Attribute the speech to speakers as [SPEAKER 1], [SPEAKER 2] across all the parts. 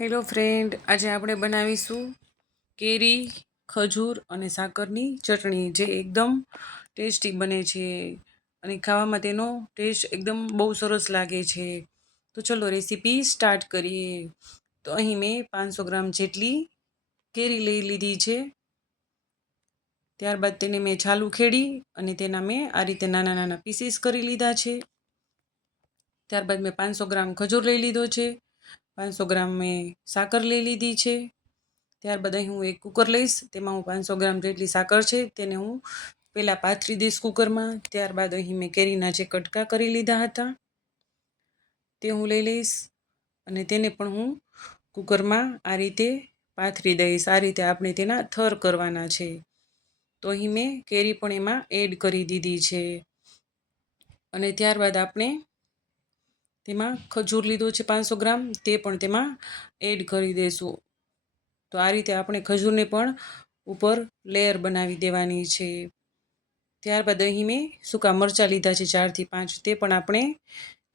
[SPEAKER 1] Hello friend આજે આપણે બનાવીશું કેરી, ખજૂર અને સાકરની ચટણી, જે એકદમ ટેસ્ટી બને છે અને ખાવામાં તેનો ટેસ્ટ એકદમ બહુ સરસ લાગે છે. તો ચલો રેસીપી સ્ટાર્ટ કરીએ. તો અહીં મેં પાંચસો ગ્રામ જેટલી કેરી લઈ લીધી છે. ત્યારબાદ તેને મેં છાલું ખેડી અને તેના મેં આ રીતે નાના નાના પીસીસ કરી લીધા છે. ત્યારબાદ મેં પાંચસો ગ્રામ ખજૂર લઈ લીધો છે. પાંચસો ગ્રામ મેં સાકર લઈ લીધી છે. ત્યારબાદ અહીં હું એક કુકર લઈશ. તેમાં હું પાંચસો ગ્રામ જેટલી સાકર છે તેને હું પહેલાં પાથરી દઈશ કુકરમાં. ત્યારબાદ અહીં મેં કેરીના જે કટકા કરી લીધા હતા તે હું લઈ લઈશ અને તેને પણ હું કુકરમાં આ રીતે પાથરી દઈશ. આ રીતે આપણે તેના થર કરવાના છે. તો અહીં મેં કેરી પણ એમાં એડ કરી દીધી છે. અને ત્યારબાદ આપણે તેમાં ખજૂર લીધો છે પાંચસો ગ્રામ, તે પણ તેમાં એડ કરી દઈશું તો આ રીતે આપણે ખજૂરને પણ ઉપર લેયર બનાવી દેવાની છે. ત્યારબાદ અહીં મેં સૂકા મરચાં લીધા છે ચારથી પાંચ, તે પણ આપણે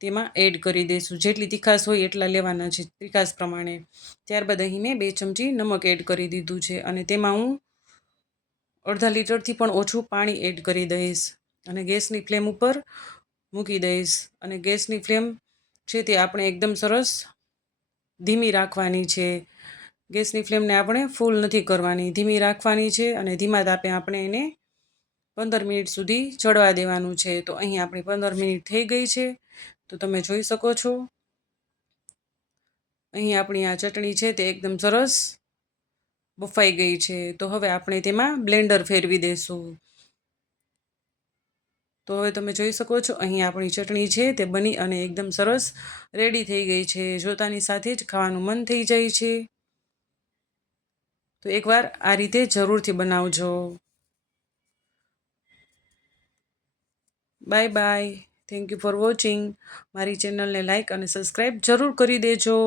[SPEAKER 1] તેમાં એડ કરી દઈશું જેટલી તીખાશ હોય એટલા લેવાના છે તીખાશ પ્રમાણે. ત્યારબાદ અહીં મેં બે ચમચી નમક એડ કરી દીધું છે અને તેમાં હું અડધા લીટરથી પણ ઓછું પાણી એડ કરી દઈશ અને ગેસની ફ્લેમ ઉપર મૂકી દઈશ અને ગેસની ફ્લેમ છે તે આપણે એકદમ સરસ ધીમી રાખવાની છે. ગેસની ફ્લેમને આપણે ફૂલ નથી કરવાની. ધીમી રાખવાની છે અને ધીમા તાપે આપણે એને પંદર મિનિટ સુધી ચડવા દેવાનું છે. તો અહીં આપણી પંદર મિનિટ થઈ ગઈ છે. તો તમે જોઈ શકો છો. અહીં આપણી આ ચટણી છે તે એકદમ સરસ બફાઈ ગઈ છે. તો હવે આપણે તેમાં બ્લેન્ડર ફેરવી દઈશું તો હવે તમે જોઈ શકો છો, અહીં આપણી ચટણી છે, તે બની અને એકદમ સરસ રેડી થઈ ગઈ છે. જોતાની સાથે જ ખાવાનું મન થઈ જાય છે. તો એકવાર આ રીતે જરૂરથી બનાવજો. Bye bye thank you for watching મારી ચેનલને લાઇક અને સબસ્ક્રાઈબ જરૂર કરી દેજો.